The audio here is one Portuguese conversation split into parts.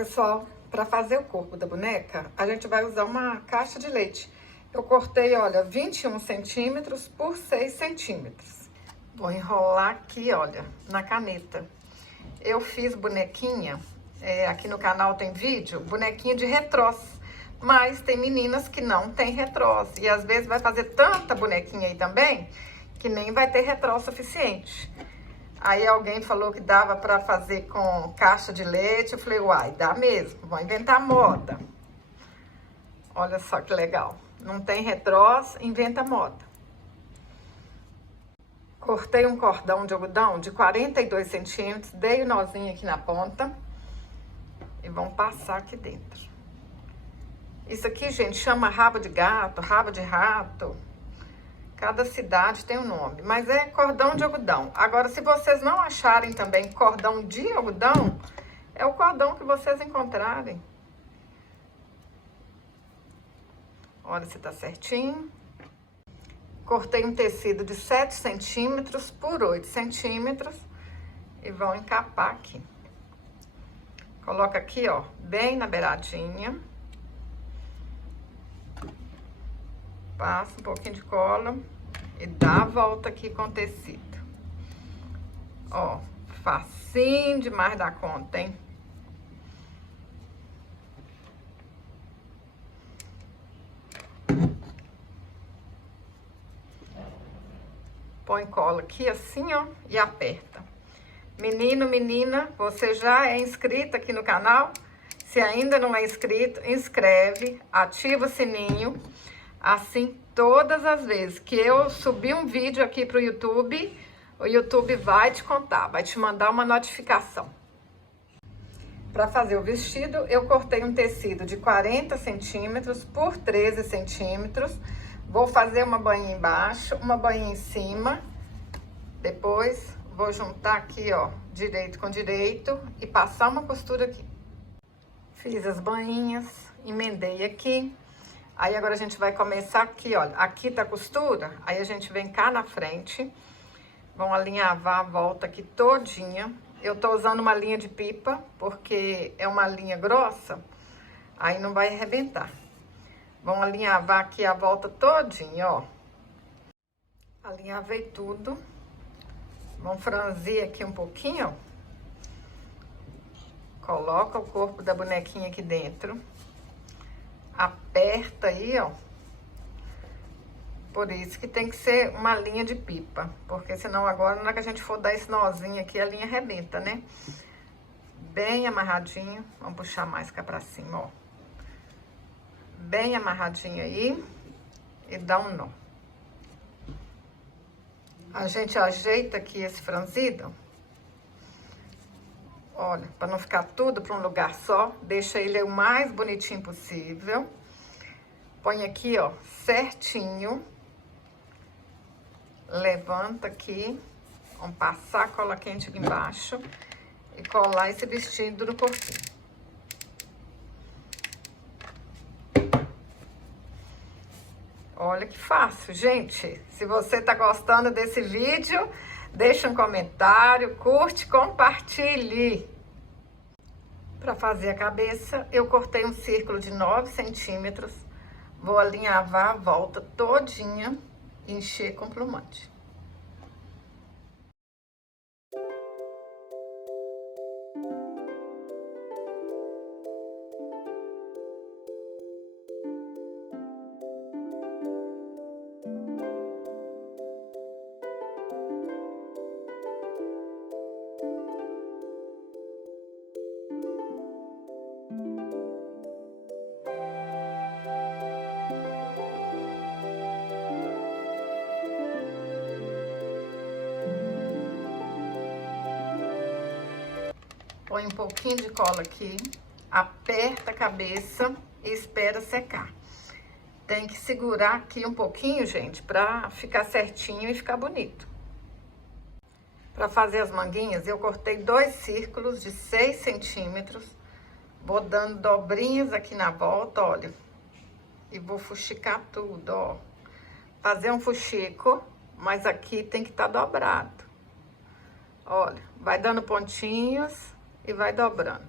Pessoal, para fazer o corpo da boneca, a gente vai usar uma caixa de leite. Eu cortei, olha, 21 centímetros por 6 centímetros. Vou enrolar aqui, olha, na caneta. Eu fiz bonequinha, aqui no canal tem vídeo, bonequinha de retrós. Mas tem meninas que não tem retrós. E às vezes vai fazer tanta bonequinha aí também, que nem vai ter retró suficiente. Aí alguém falou que dava para fazer com caixa de leite. Eu falei, uai, dá mesmo, vou inventar moda. Olha só que legal. Não tem retrós, inventa moda. Cortei um cordão de algodão de 42 centímetros, dei o nozinho aqui na ponta e vamos passar aqui dentro. Isso aqui, gente, chama rabo de gato, rabo de rato. Cada cidade tem um nome, mas é cordão de algodão. Agora, se vocês não acharem também cordão de algodão, é o cordão que vocês encontrarem. Olha se tá certinho. Cortei um tecido de 7 centímetros por 8 centímetros e vão encapar aqui. Coloca aqui, ó, bem na beiradinha. Passa um pouquinho de cola e dá a volta aqui com o tecido. Ó, facinho demais da conta, hein? Põe cola aqui assim, ó, e aperta. Menino, menina, você já é inscrito aqui no canal? Se ainda não é inscrito, inscreve, ativa o sininho. Assim, todas as vezes que eu subir um vídeo aqui pro YouTube, o YouTube vai te contar, vai te mandar uma notificação. Para fazer o vestido, eu cortei um tecido de 40 centímetros por 13 centímetros. Vou fazer uma bainha embaixo, uma bainha em cima. Depois, vou juntar aqui, ó, direito com direito e passar uma costura aqui. Fiz as bainhas, emendei aqui. Aí agora a gente vai começar aqui, olha, aqui tá a costura, aí a gente vem cá na frente, vão alinhavar a volta aqui todinha. Eu tô usando uma linha de pipa, porque é uma linha grossa, aí não vai arrebentar. Vão alinhavar aqui a volta todinha, ó. Alinhavei tudo. Vão franzir aqui um pouquinho, ó. Coloca o corpo da bonequinha aqui dentro. Aperta aí, ó. Por isso que tem que ser uma linha de pipa, porque senão agora, na hora que a gente for dar esse nozinho aqui, a linha arrebenta, né? Bem amarradinho. Vamos puxar mais cá pra cima, ó. Bem amarradinho aí e dá um nó. A gente ajeita aqui esse franzido. Olha, para não ficar tudo para um lugar só, deixa ele o mais bonitinho possível. Põe aqui, ó, certinho. Levanta aqui. Vamos passar a cola quente aqui embaixo e colar esse vestido no corpinho. Olha que fácil, gente. Se você tá gostando desse vídeo, deixa um comentário, curte, compartilhe. Para fazer a cabeça, eu cortei um círculo de 9 centímetros. Vou alinhavar a volta todinha e encher com plumante. Põe um pouquinho de cola aqui, aperta a cabeça e espera secar. Tem que segurar aqui um pouquinho, gente, pra ficar certinho e ficar bonito. Pra fazer as manguinhas, eu cortei 2 círculos de 6 centímetros. Vou dando dobrinhas aqui na volta, olha. E vou fuxicar tudo, ó. Fazer um fuxico, mas aqui tem que estar dobrado. Olha, vai dando pontinhos e vai dobrando.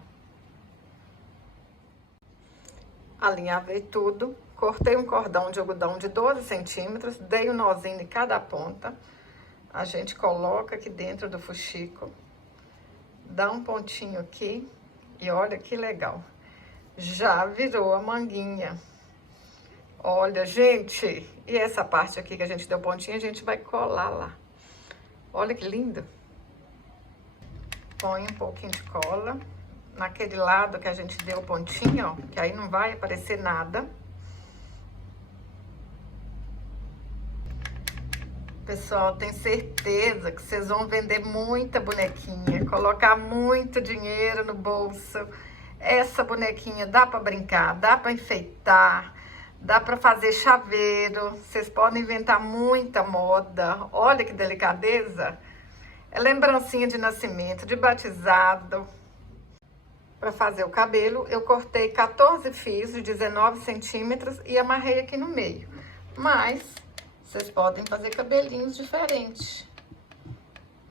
Alinhavei tudo, cortei um cordão de algodão de 12 centímetros, dei um nozinho em cada ponta. A gente coloca aqui dentro do fuxico, dá um pontinho aqui e olha que legal. Já virou a manguinha. Olha, gente, e essa parte aqui que a gente deu pontinho, a gente vai colar lá. Olha que lindo. Põe um pouquinho de cola naquele lado que a gente deu o pontinho, ó, que aí não vai aparecer nada. Pessoal, tenho certeza que vocês vão vender muita bonequinha, colocar muito dinheiro no bolso. Essa bonequinha dá para brincar, dá para enfeitar, dá para fazer chaveiro. Vocês podem inventar muita moda. Olha que delicadeza. É lembrancinha de nascimento, de batizado. Para fazer o cabelo, eu cortei 14 fios de 19 centímetros e amarrei aqui no meio. Mas vocês podem fazer cabelinhos diferentes.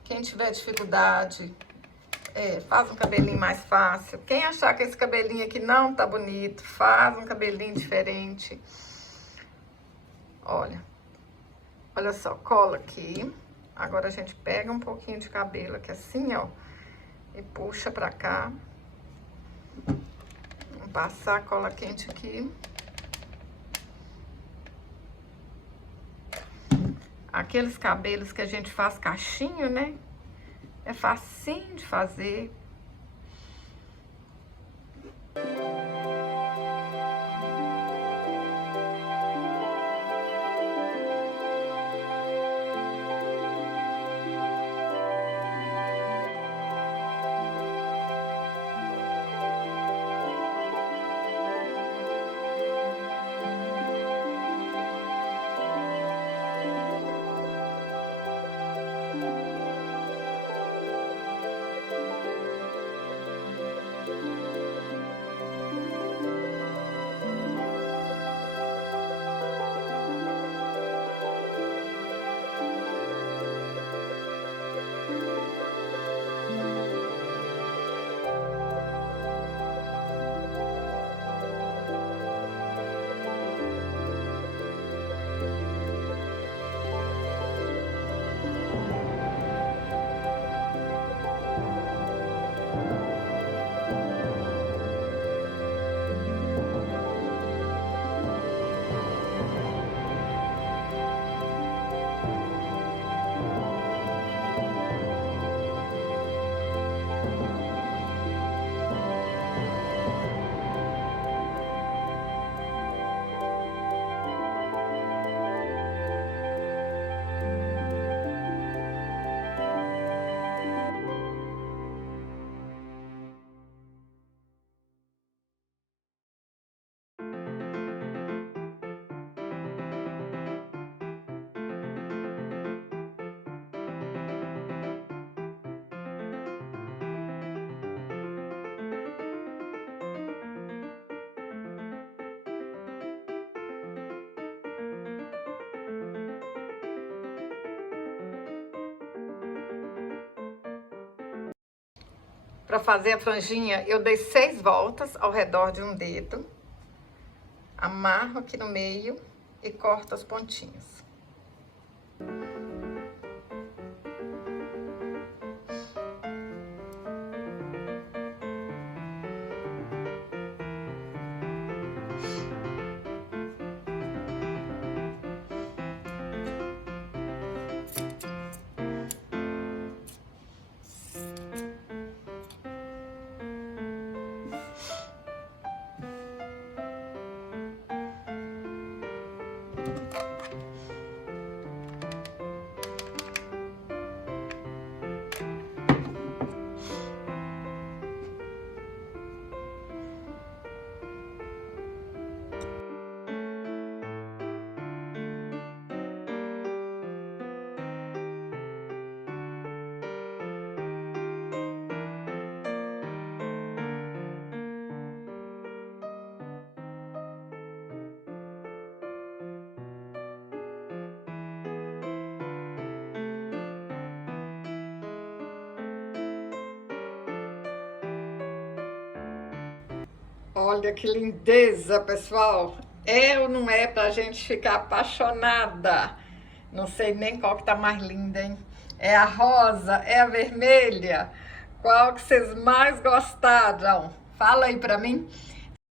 Quem tiver dificuldade, faz um cabelinho mais fácil. Quem achar que esse cabelinho aqui não tá bonito, faz um cabelinho diferente. Olha só, cola aqui. Agora a gente pega um pouquinho de cabelo aqui assim, ó, e puxa pra cá. Vamos passar a cola quente aqui. Aqueles cabelos que a gente faz cachinho, né? É facinho de fazer. Para fazer a franjinha, eu dei 6 voltas ao redor de um dedo. Amarro aqui no meio e corto as pontinhas. Olha que lindeza, pessoal. É ou não é pra gente ficar apaixonada? Não sei nem qual que tá mais linda, hein? É a rosa? É a vermelha? Qual que vocês mais gostaram? Fala aí pra mim.